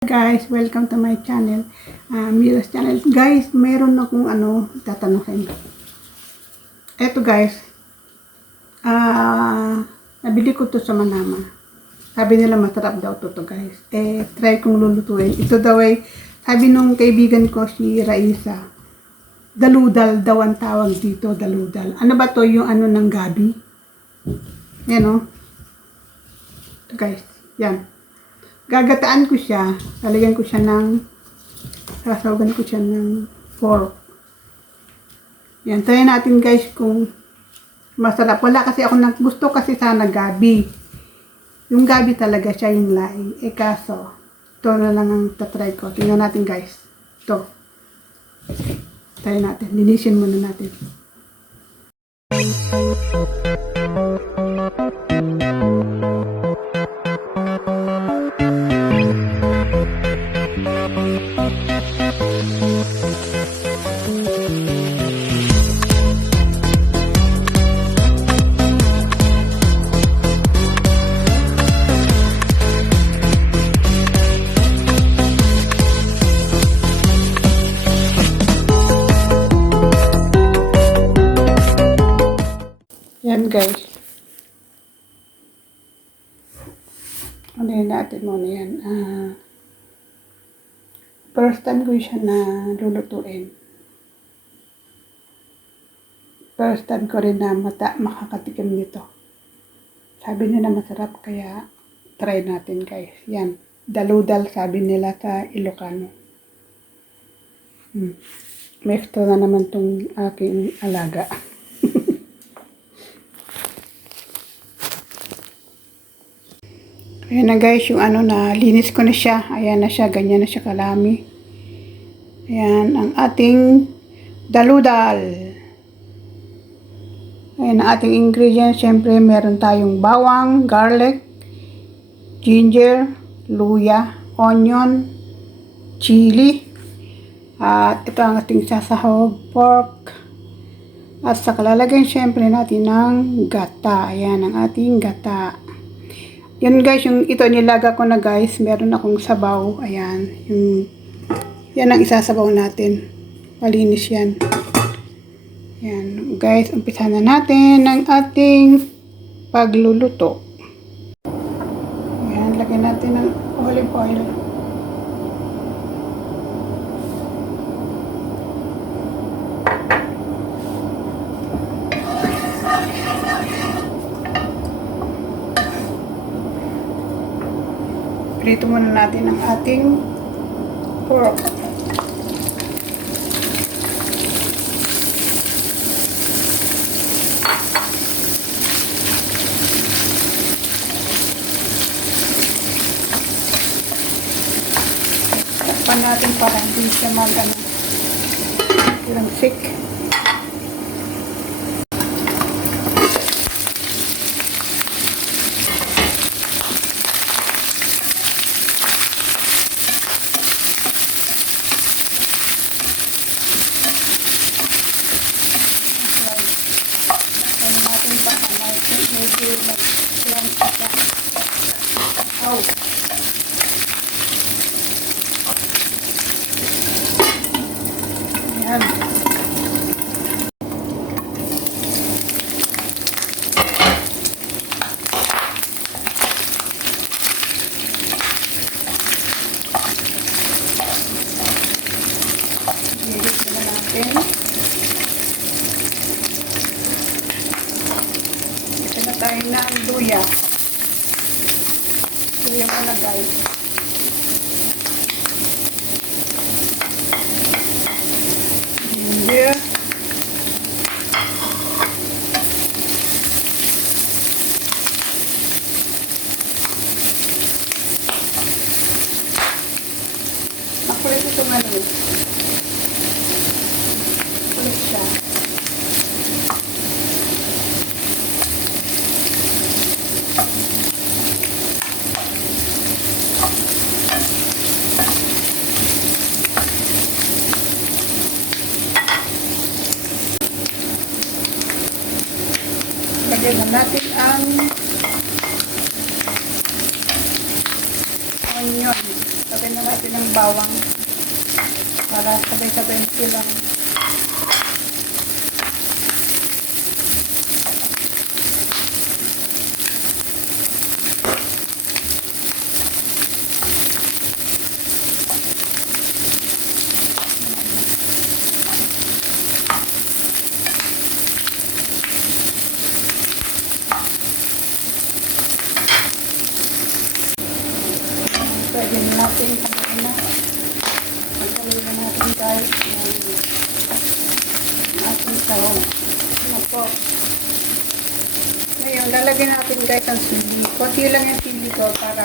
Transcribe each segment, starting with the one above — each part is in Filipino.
guys, welcome to my channel. Uh, Mira's channel. Guys, meron akong ano, tatanungin. Eto guys, ah, nabili ko to sa Manama. Sabi nila masarap daw to to guys. Eh, try kong lulutuin. Ito daw ay, sabi nung kaibigan ko si Raisa, daludal daw ang tawag dito, daludal. Ano ba to yung ano ng gabi? Yan o. Ito guys, yan gagataan ko siya, lalagyan ko siya ng, sasawagan ko siya ng fork. Yan, try natin guys kung masarap. Wala kasi ako nang gusto kasi sana gabi. Yung gabi talaga siya yung laing. Eh kaso, ito na lang ang tatry ko. Tingnan natin guys. Ito. Try natin. Linisin muna natin. Yan Ano yun natin muna yan. Ah, first time ko siya na lulutuin. First time ko rin na mata, makakatikim nito. Sabi nila masarap kaya try natin guys. Yan. Daludal sabi nila sa Ilocano. Hmm. May na naman tong aking alaga. Ayan na guys, yung ano na, linis ko na siya. Ayan na siya, ganyan na siya kalami. Ayan, ang ating daludal. Ayan ang ating ingredients. Siyempre, meron tayong bawang, garlic, ginger, luya, onion, chili. At ito ang ating sasahog, pork. At sa kalalagyan, siyempre natin ng gata. Ayan ang ating gata. Yan guys, yung ito nilaga ko na guys, meron akong sabaw. Ayan, yung yan ang isasabaw natin. Malinis yan. Yan, guys, umpisa na natin ang ating pagluluto. Yan, lagyan natin ng olive oil. Prito muna natin ang ating pork. Takpan natin para hindi siya mag ano, thick. Ano natin baka may medyo mag-crunchy siya. Oh. Ayan. Ilit na natin. Ito na tayo ng luya. Luya muna guys. Ginger. Makulit itong ano. Makulit siya. Lagyan na natin ang onion. Lagyan na natin ng bawang para sabay-sabay silang Pwede na natin kabain na. Pagkaluin na natin guys yung ating sahog. Ano po. Ngayon, lalagyan natin guys ang sili. Kunti lang yung sili ko para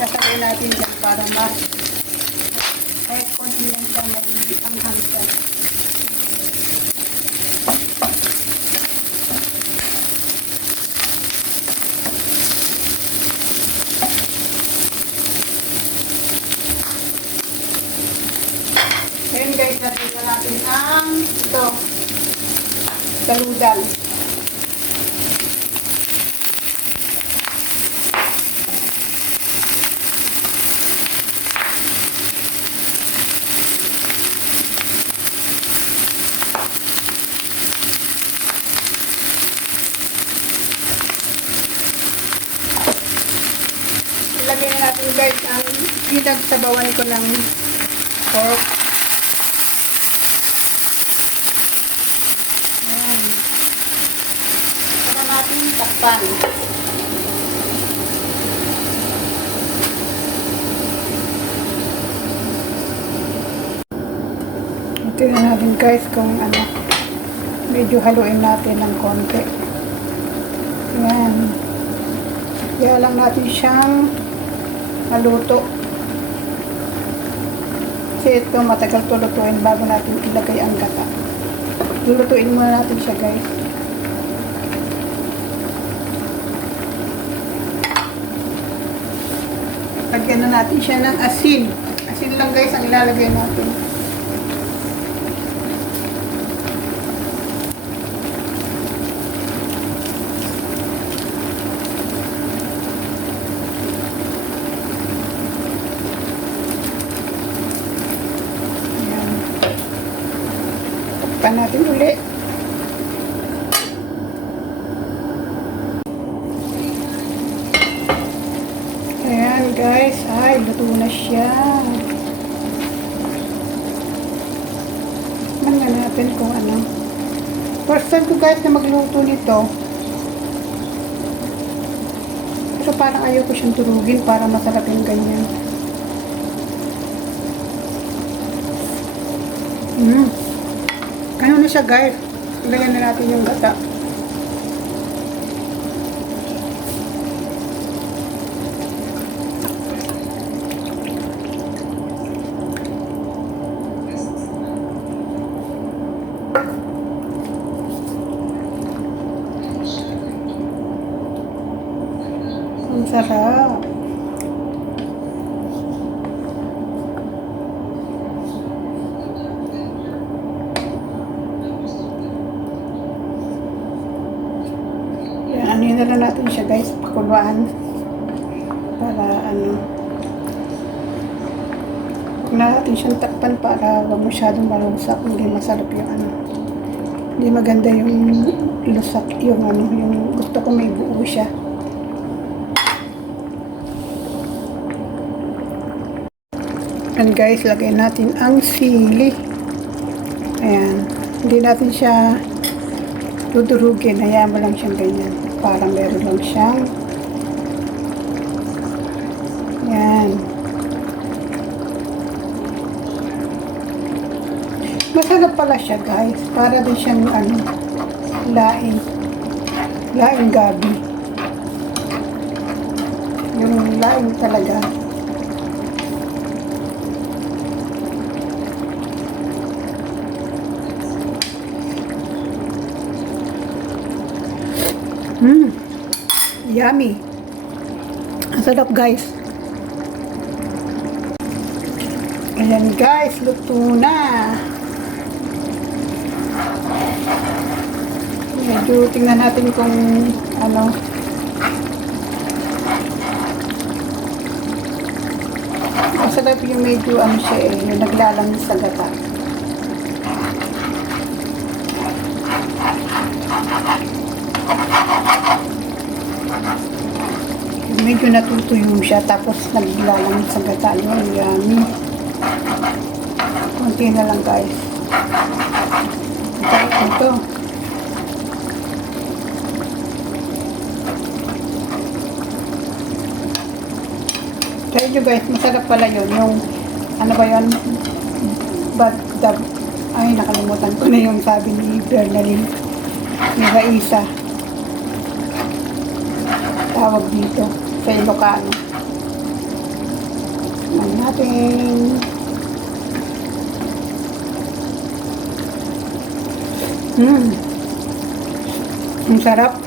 sasabay natin dyan para mas kahit kunti lang siya mag ang siya. Ayun guys, natin na natin ang ito. Daludal. Ilagay na natin guys ang pinagsabawan ko ng pork. Ayan. Saka takpan. Tingnan natin guys kung ano. Medyo haluin natin ng konti. Ayan. Kaya lang natin siyang haluto. Kasi ito matagal to lutuin bago natin ilagay ang gata. Lulutuin muna natin siya guys. Lagyan na natin siya ng asin. Asin lang guys ang ilalagay natin. Ayan. Takpan natin ulit. Ayan guys, ay luto na siya. Tingnan natin kung ano. First time ko guys na magluto nito. Pero parang ayaw ko siyang turugin para masarap yung ganyan. Mm. Ano na siya guys? Lagyan na natin yung gata. Ang sarap. Ano yun na lang natin siya guys, pakuluan. Para ano. Huwag na natin siyang takpan para huwag masyadong malungsak. Hindi masarap yung ano. Hindi maganda yung lusak, yung ano, yung gusto ko may buo siya. And guys, lagay natin ang sili. Ayan. Hindi natin siya dudurugin. Hayaan mo lang siyang ganyan. Parang meron lang siyang Ayan. Masarap pala siya guys. Para din siyang ano, laing. Laing gabi. Yung laing talaga. Mmm. Yummy. Ang sarap guys. Ayan guys, luto na. Medyo tingnan natin kung ano. masarap yung medyo ano siya eh, yung naglalang sa gata. Medyo natutuyo siya tapos naglalang sa gata yun. Yummy. Kunti na lang guys. Sarap ito. Try nyo guys, masarap pala yun. Yung, ano ba yun? Bad dab. Ay, nakalimutan ko na yung sabi ni Bernalyn. Ni Raisa. Tawag dito sa Ilocano. Tingnan natin. Hmm. Ang sarap.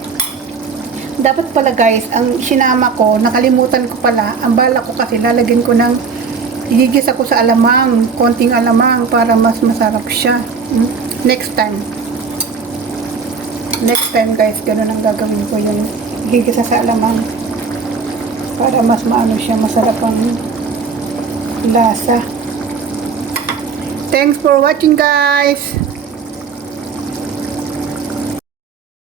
Dapat pala guys, ang sinama ko, nakalimutan ko pala, ang bala ko kasi lalagyan ko ng igigis ako sa alamang, konting alamang para mas masarap siya. Hmm? Next time. Next time guys, ganun ang gagawin ko yung igigisa sa alamang para mas maano siya, masarap ang lasa. Thanks for watching guys!